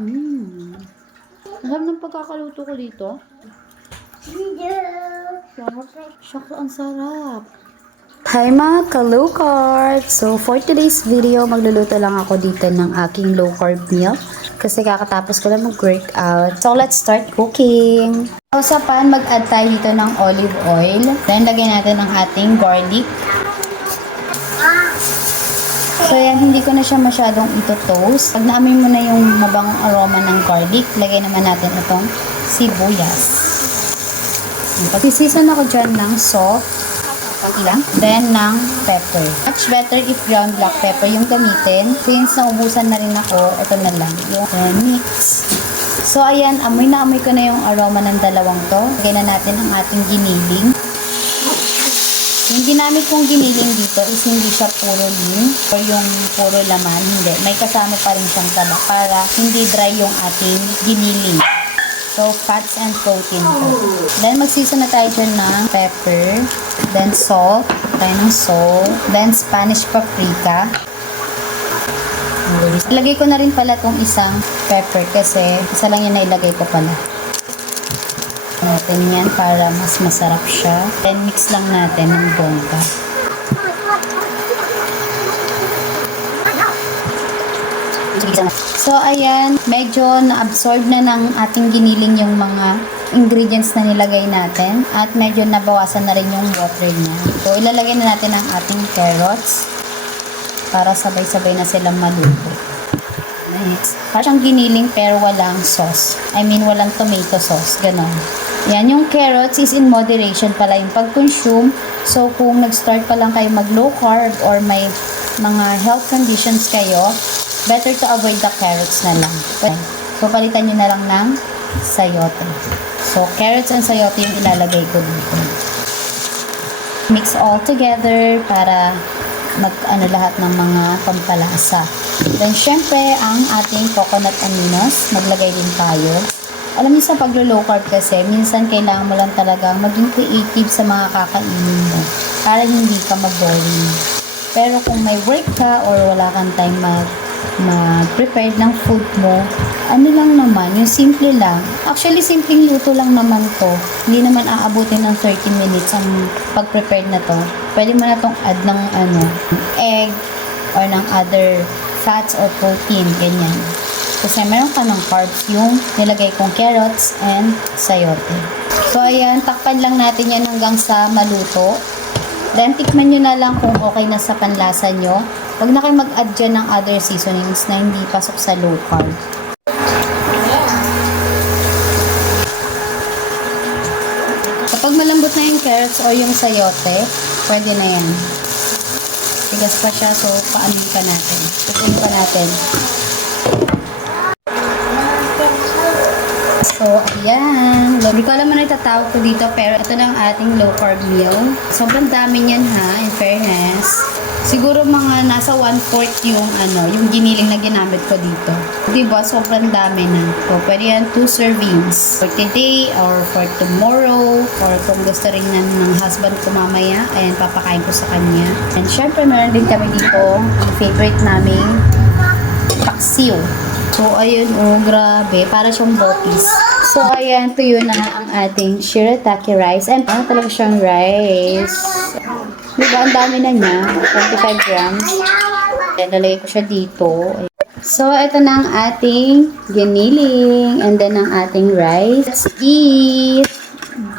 Alam ng pagkakaluto ko dito? Syok, ang sarap. Hi mga ka-low carb! So for today's video, magluluto lang ako dito ng aking low carb meal. Kasi kakatapos ko lang mag-workout. So let's start cooking! So sa pan, mag-add tayo dito ng olive oil. Then lagyan natin ang ating garlic. So yan, hindi ko na siya masyadong ito-toast. Pag naamoy mo na yung mabangong aroma ng garlic, lagay naman natin itong sibuyas. Pag-season ako dyan ng salt, ilang, then ng pepper. Much better if ground black pepper yung gamitin. Since naubusan na rin ako, ito na lang yung mix. So ayan, amoy na amoy ko na yung aroma ng dalawang to. Lagyan na natin ang ating giniling. Yung ginamit kong giniling dito is hindi siya puro lean o yung puro laman. Hindi. May kasama pa rin siyang taba para hindi dry yung ating giniling. So, fats and protein po. Then, mag-season na tayo dyan ng pepper. Then, salt. Tayo ng salt. Then, Spanish paprika. Ilagay ko na rin pala itong isang pepper kasi isa lang yun na ilagay ko pala. Natin yan para mas masarap siya. Then, mix lang natin ng bongga. So, ayan, medyo na-absorb na ng ating giniling yung mga ingredients na nilagay natin. At medyo nabawasan na rin yung water niya. So, ilalagay na natin ang ating carrots para sabay-sabay na silang maluto. Next. Parang giniling pero walang sauce. I mean, walang tomato sauce. Ganon. Yan, yung carrots is in moderation pala yung pag-consume. So, kung nag-start pa lang kayo mag-low carb or may mga health conditions kayo, better to avoid the carrots na lang. So, palitan nyo na lang ng sayote. So, carrots and sayote yung ilalagay ko dito. Mix all together para mag-ano lahat ng mga pampalasa. Then, syempre, ang ating coconut aminos, maglagay din tayo. Alam niyo sa paglo-low carb kasi, minsan kailangan mo lang talaga maging creative sa mga kakainin mo para hindi ka mag-boring. Pero kung may work ka or wala kang time mag-prepare ng food mo, ano lang naman, yung simple lang. Actually, simpleng luto lang naman to. Hindi naman aabutin ng 30 minutes ang pag-prepare na to. Pwede mo na tong add ng egg or ng other fats or protein, ganyan. Kasi meron ka ng carbs yung nilagay kong carrots and sayote. So, ayan, takpan lang natin yan hanggang sa maluto. Then, tikman nyo na lang kung okay na sa panlasa nyo. Huwag na kayo mag-add dyan ng other seasonings na hindi pasok sa low carb. Kapag malambot na yung carrots o yung sayote, pwede na yan. Tigas pa siya, so paanin pa natin. Tutuin pa natin. So, ayan. Hindi ko alam ano itatawag ko dito, pero ito na ang ating low carb meal. Sobrang dami niyan ha, in fairness. Siguro mga nasa 1/4 yung giniling na ginamit ko dito. Diba? Sobrang dami na. So, pwede yan 2 servings. For today or for tomorrow or kung gusto rin ng husband ko mamaya, ayan, papakain ko sa kanya. And syempre, meron din kami dito ang favorite namin, paksiw. So, ayun, oh, grabe. Para siyang botis. So, ayan, tuyo na ang ating shirataki rice. And ano talaga siyang rice? Diba, ang dami na niya. 25 grams. Ayan, lalagay ko siya dito. So, ito na ang ating giniling. And then, ang ating rice. Let's eat!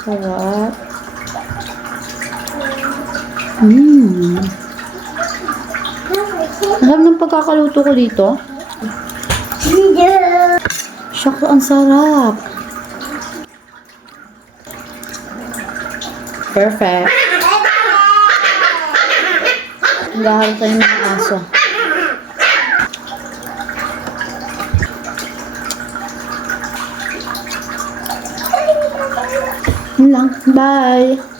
Sarap. Alam ng pagkakaluto ko dito? Syok, ang sarap. Perfect. Gahal tayo ng aso. Yun lang. Bye!